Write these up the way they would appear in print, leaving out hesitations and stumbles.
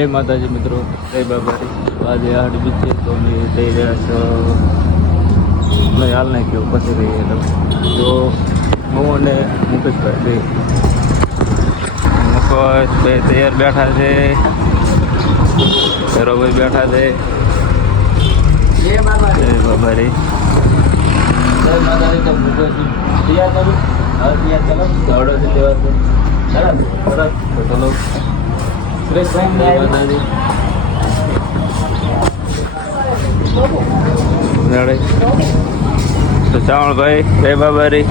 જય માતાજી મિત્રો, જય બાબારી. આજે 8 બીજ છે તો અમે જઈ રહ્યા છો. નહીં હાલ નહીં કેવું પછી રહીએ તમે તો હું અને મુકેશભાઈ મુકેશભાઈ તૈયાર બેઠા છે, ધરોભાઈ બેઠા છે. જય બાબારી. જય માતાજી. તો મુકેશભાઈ તૈયાર કરું હવે તૈયાર ચલો દોડો છે લેવા તો બરાબર તો ચલો. જય માતાજી. તો ચાવણભાઈ જય બાબારી,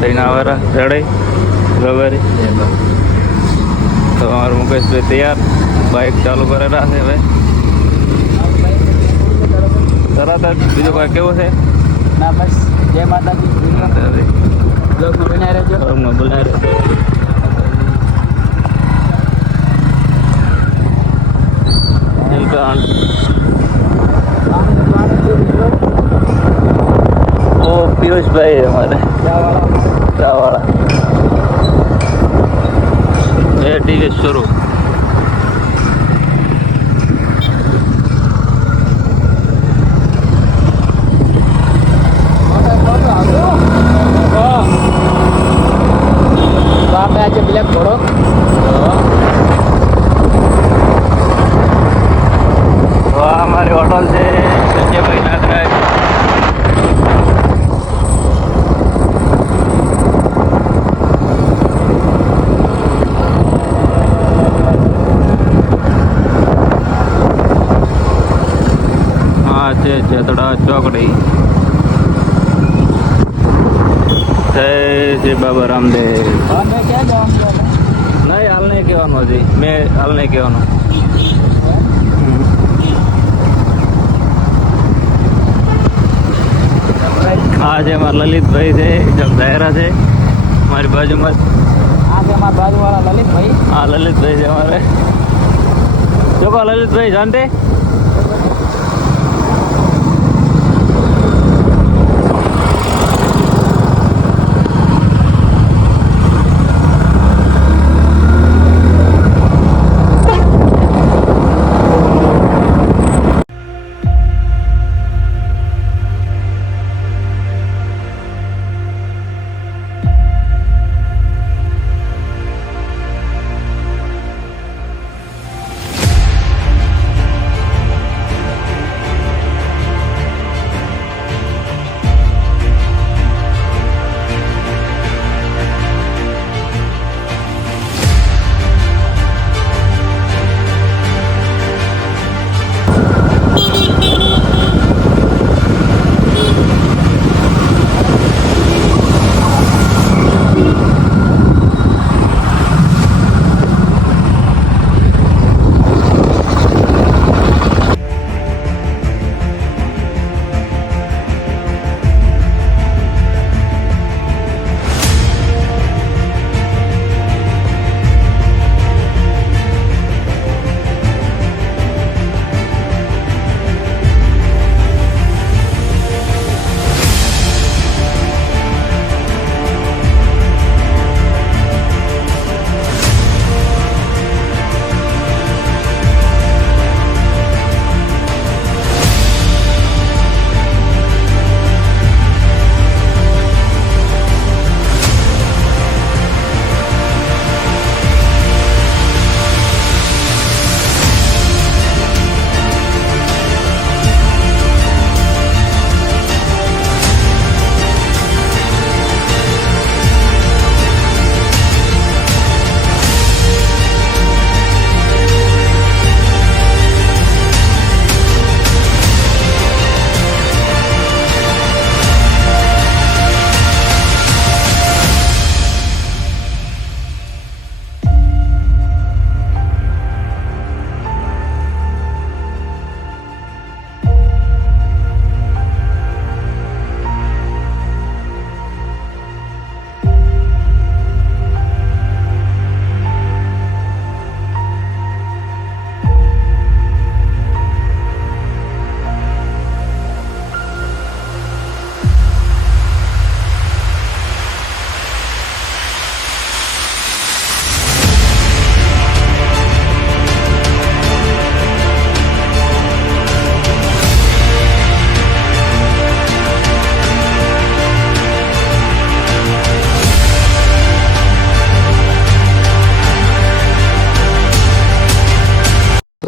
તૈના વાળા રડે બાબારી. તો અમારું મુકેશભાઈ તૈયાર, બાઇક ચાલુ કરેલા છે હવે તરત જ. બીજું કોઈ કેવું છે ના બસ જય માતાજી. બ્લોગમાં બનાવી રહેજો, બ્લોગમાં બોલાવી રહેજો. ઓ પિયુષભાઈ અમારે ચાવાળા એ ટીવી શરૂ. આપણે આજે બ્લેક ઘોડો અમારી હોટલ છે સંજયભાઈ નાગરાજ. હા છે જેતડા ચોકડી. જય શ્રી બાબા રામદેવ. અમે ક્યાં જવાનું? નહીં હાલ નહીં કહેવાનું, હજી મેં હાલ નહીં કહેવાનું. આ છે અમારા લલિતભાઈ છે, એકદમ ધાયરા છે મારી બાજુમાં. આ છે અમારા બાજુવાળા લલિતભાઈ. હા લલિતભાઈ છે અમારે. જો કહો લલિતભાઈ જાણતે.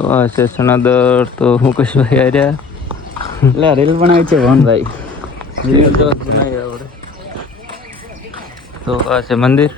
તો આ છે સણાદર. તો હું કશું ભાઈ આવ્યા એટલે રીલ બનાવી છે ભાઈ. રીલ તો બનાવી આપણે. તો આ છે મંદિર.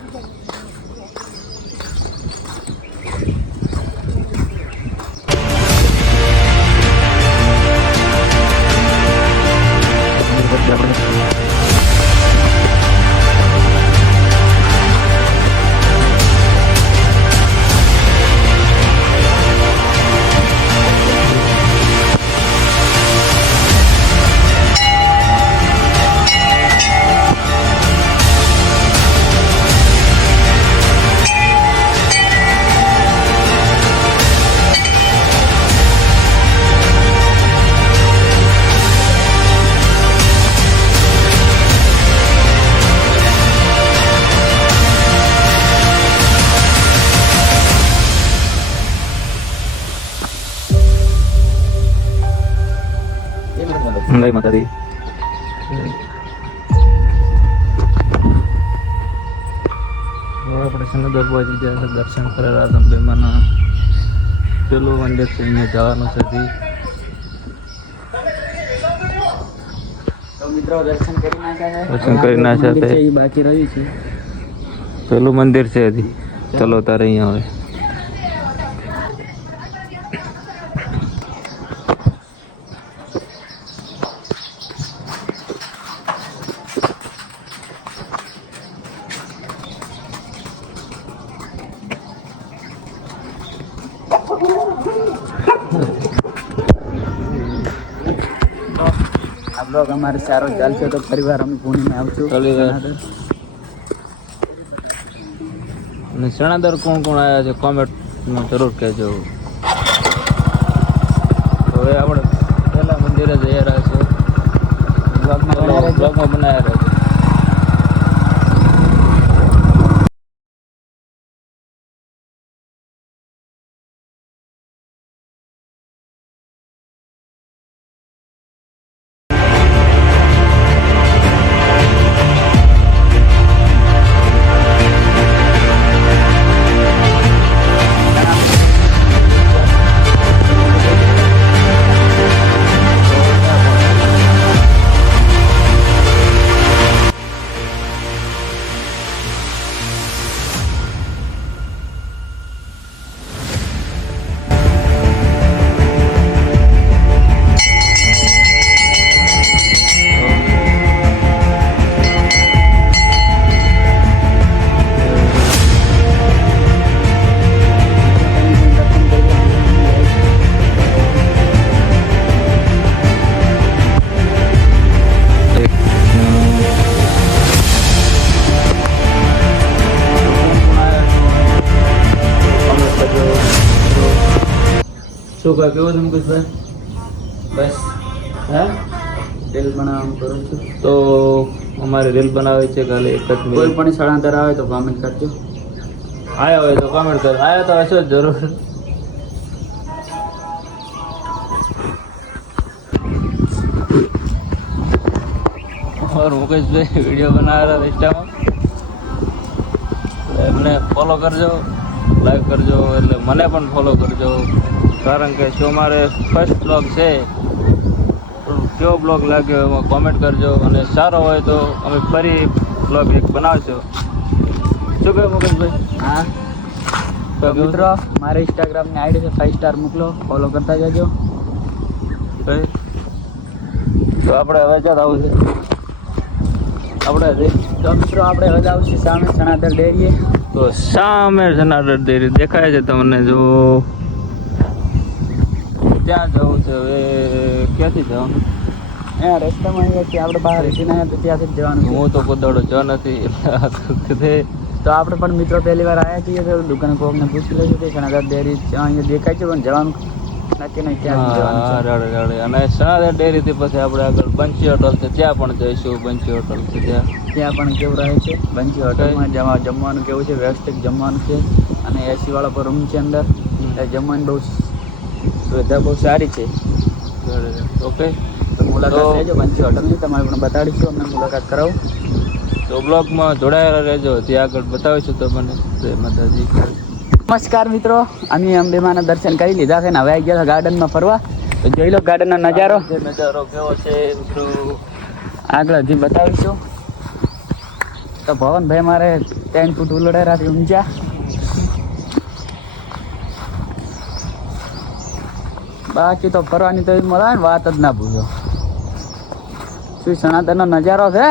જય માતાજી. આપણે સણાદર પહોંચી ગયા છે. દર્શન કરેલા અંબેમાના. પેલું મંદિર છે, અહીંયા જવાનું છે. તો મિત્રો દર્શન કરી નાખ્યા છે. દર્શન કરી નાખ્યા છે. એ બાકી રહ્યું છે. પેલું મંદિર છે હજી. ચલો તારે અહીંયા હવે. આ બ્લોગ અમારે સારો ચાલશે તો ફરીવાર અમે પુણેમાં આવશું. અને સણાદર કોણ કોણ આવ્યા છે કોમેન્ટમાં જરૂર કહેજો. હવે આપણે પહેલા મંદિરે જઈ રહ્યા છીએ. બ્લોગમાં બનાવ્યા રહેજો. શું કહે કેવું છે મુકેશભાઈ? બસ હા રીલ બનાવવાનું કરું છું. તો અમારે રીલ બનાવે છે ખાલી એક જ કોઈ મિનિટ. પણ સ્થળાંતર આવે તો કોમેન્ટ કરજો. આયા હોય તો કોમેન્ટ કરો. આયા તો હશે જ જરૂર. और मुकेशભાઈ વિડીયો બના રહ્યા ઇન્સ્ટામાં. એમને ફોલો કરજો, લાઈક કરજો, એટલે મને પણ ફોલો કરજો. કારણ કે શું મારે ફર્સ્ટ બ્લોગ છે. કેવો બ્લોગ લાગ્યો એમાં કોમેન્ટ કરજો. અને સારો હોય તો અમે ફરી બ્લોગ એક બનાવશો. શું કહ્યું મુકેશભાઈ? હા તો મિત્રો મારે ઇન્સ્ટાગ્રામની આઈડી છે 5 સ્ટાર મોકલો, ફોલો કરતા જજો. તો આપણે હવે ક્યાં આવું છે? આપણે તો મિત્રો આપણે હવે આવશે સામે સણાદર ડેરીએ. તો સામે સણાદર ડેરી દેખાય છે તમને. જો ત્યાં જવું છે. હવે ક્યાંથી જવાનું? અહીંયા રસ્તામાં અહીંયાથી આપણે બહાર રીસીને આવ્યા તો ત્યાંથી જ જવાનું છે. હું તો કોદાડો જ નથી એટલે તો આપણે પણ મિત્રો પહેલી વાર આવ્યા છીએ તો દુકાન કોકને પૂછી લઈશું કે સણાદર ડેરી અહીંયા દેખાય છે પણ જવાનું નક્કી નહીં ક્યાં જવાનું છે. રાડે. અને સણાદર ડેરીથી પછી આપણે આગળ બંસી હોટલ છે ત્યાં પણ જઈશું. બંસી હોટલ છે ત્યાં પણ કેવું રહે છે બંસી હોટલમાં જમવાનું કેવું છે? વ્યવસ્થિત જમવાનું છે અને એસી વાળો પર રૂમ છે અંદર. જમવાની બહુ સુવિધા બહુ સારી છે. ઓકે તો મુલાકાત લેજો બંસી હોટલની. તમારે પણ બતાડીશું, અમને મુલાકાત કરાવો. તો બ્લોગમાં જોડાયેલા રહેજો. ત્યાં આગળ બતાવીશું તમને. જય માતાજી. નમસ્કાર મિત્રો, અમે અંબેમાના દર્શન કરી લીધા છે ને હવે આવી ગયા ગાર્ડનમાં ફરવા. તો જોઈ લો ગાર્ડનનો નજારો. નજારો કેવો છે મિત્રો, આગળ હજી બતાવીશું. તો ભવનભાઈ મારે 3 ફૂટ ઉલડેરાથી ઊંચા. બાકી તો ફરવાની તો મળે ને વાત જ ના પૂછો. શું સનાતનનો નજારો છે.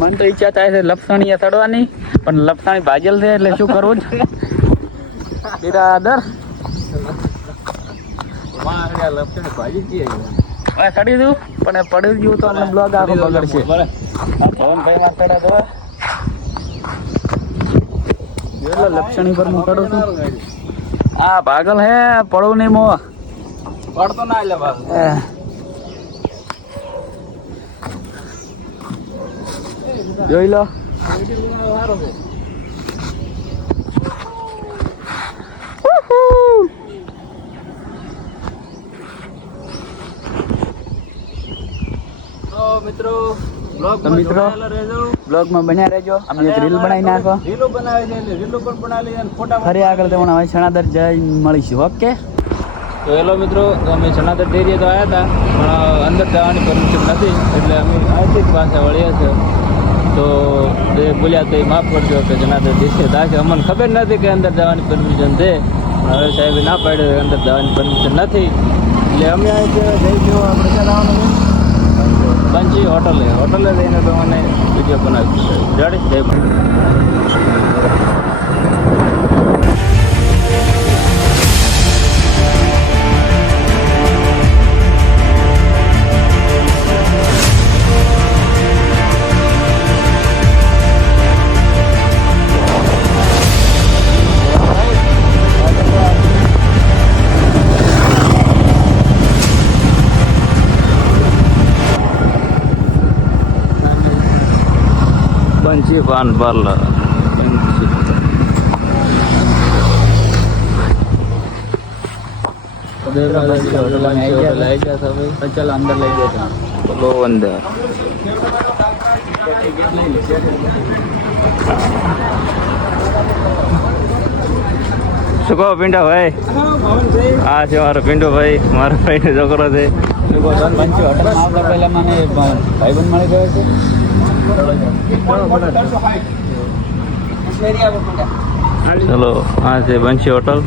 મને તો ઈચ્છા થાય છે લપસણીએ ચડવાની, પણ લપસણી ભાજેલ છે એટલે શું કરવું છે બિરાદર. હવે ચડી દઉં પણ પડી ગયું તો અમને બ્લોગ આખો બગડશે. પવનભાઈ માં ચડે તો એટલો લપસણી પર હું ચડું છું. આ પાગલ હે, પડવું નહીં મો પડતો ના એટલે ભાગ જોઈ લો. મિત્રો બ્લોગમાં બન્યા રહેજો. અમે એક રીલ બનાવી નાખો. રીલો બનાવે છે એટલે રીલો પણ બનાવી અને ફોટા ફરી આગળ તમને હવે સણાદર જઈ મળીશું. ઓકે તો હેલો મિત્રો, અમે સણાદર ડેરીએ તો આવ્યા હતા પણ અંદર જવાની પરમિશન નથી એટલે અમે અહીંથી જ પાછા વળ્યા છે. તો એ બોલ્યા તો એ માફ કરજો કે જણાદર દેશે થશે. અમને ખબર નથી કે અંદર જવાની પરમિશન છે. હવે સાહેબે ના પાડ્યો અંદર જવાની પરમિશન નથી એટલે અમે અહીં જઈશું. આપણે ક્યાં જવાનું છે? બંજી હોટલે જઈને તમને વિડીયો બનાવીશું. રેડી? જય બંજી પાન પાર્લર. ચાલો અંદર લઈ ગયા. બોલો અંદર. શું કહો પિંડો ભાઈ? હા છે મારો પિંડો ભાઈ, મારો ભાઈનો છોકરો છે. આપણે પહેલા મને ભાઈબંધ મળી ગયો છે. ચલો હા છે બંશી હોટલ.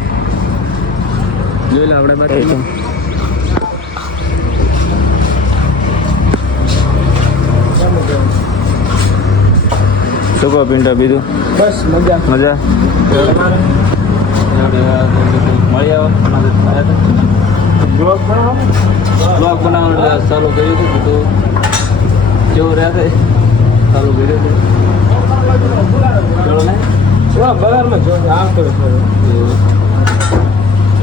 જોઈ લો આપણે બતાવી. શું કહો પિંડો બીજું? બસ મજા. મળી આવો. બ્લોગ બનાવવાનું ચાલુ કર્યું હતું. કીધું કેવું રહેશે ચાલુ કર્યું હતું. ચલો ને બજારમાં જો આવતો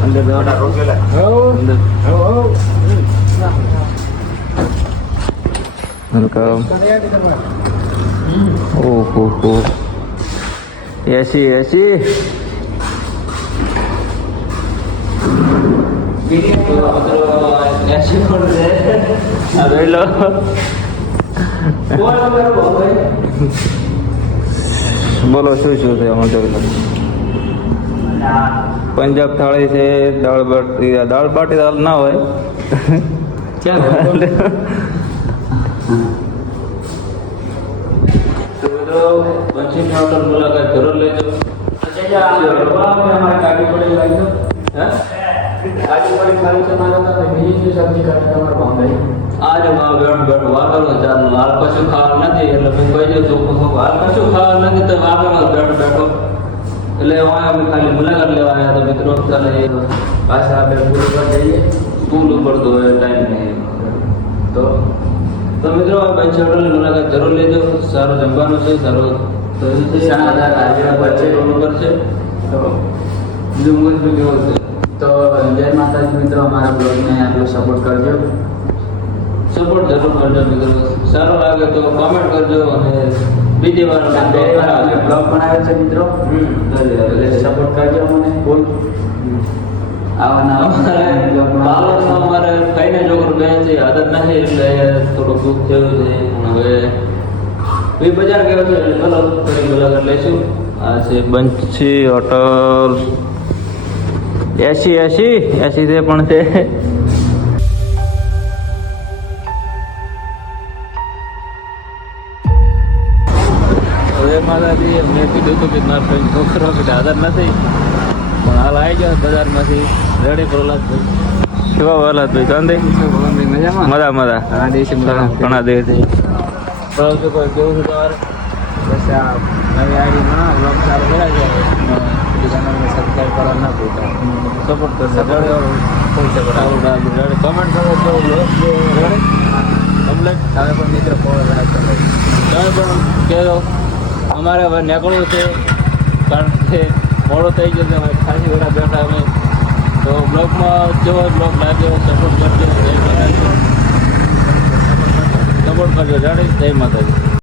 અંદર જવાના રોકેલા અંદર. વેલકમ. ઓહો એસી બોલો શું છે આમાં? જોઈ લો. પંજાબ થાળી છે, દાળ બાટી દાળ ના હોય. બંશી હોટલ મુલાકાત જરૂર લેજો. ગાડી પડી લાવી દો. ગાડી પડી ખાલી તમારે બીજી શું સબ્જી કાઢી તમારે ભાંગાઈ આજે મારો બેઠો વાગલો ચાલુ. હાલ કશું ખાવા નથી એટલે હું કહી દઉં છું હાલ કશું ખાવા નથી તો વાગલો બેઠો. એટલે અમે ખાલી મુલાકાત લેવા આવ્યા હતા મિત્રો. ચાલે પાછા આપણે પુલ ઉપર જઈએ. પુલ ઉપર તો ટાઈમ નહીં તો મિત્રો બંશી હોટલની મુલાકાત જરૂર લેજો. સારું જમવાનું છે, સારું વચ્ચે રોડ ઉપર છે. તો બીજું કેવું છે? તો જય માતાજી મિત્રો, અમારા બ્લોગને આટલો સપોર્ટ કરજો. સપોર્ટ જરૂર કરજો મિત્રો. સારો લાગે તો કોમેન્ટ કરજો અને બીજી વાર બ્લોગ બનાવે છે મિત્રો, એટલે સપોર્ટ કરજો મને ફૂલ. બાળકમાં અમારે કઈને છોકરો બે છે આદત નથી એટલે થોડું દુઃખ થયું છે. પણ હવે એ બજાર ગયો છે એટલે ચલો થોડી મુલાકાત લઈશું. આ છે બંછી હોટલ 80 તે પણ છે. હવે માતાજી મેં કીધું હતું કે મારા ફ્રેન્ડ છોકરો કે હાજર નથી પણ હાલ આવી ગયો બજારમાંથી રેડી પ્રહલાદભાઈ. કેવા પ્રહલાદભાઈ ચાંદી મજા મજા ઘણા દિવસથી બરાબર છે. કોઈ કેવું છે તમારે? બસ આ નવી આઈડીમાં બ્લોગ ચાલુ કર્યા છે ચેનલને સબસ્ક્રાઈબ કરવા ના ભૂલતા. સપોર્ટ કરશે કમેન્ટ કરો કેવું બ્લોગ કમ્પ્લેટ. તમે પણ મિત્ર ફોલો રાખો. તમે પણ કહેજો અમારે હવે નીકળવું છે કારણ કે મોડું થઈ ગયું છે. ખાસી ઘણા બેઠા અમે તો બ્લોગમાં જેવો બ્લોગ લાગ્યો સપોર્ટ કરજો. જય માતાજી સપોર્ટ કરજો. જાણી જય માતાજી.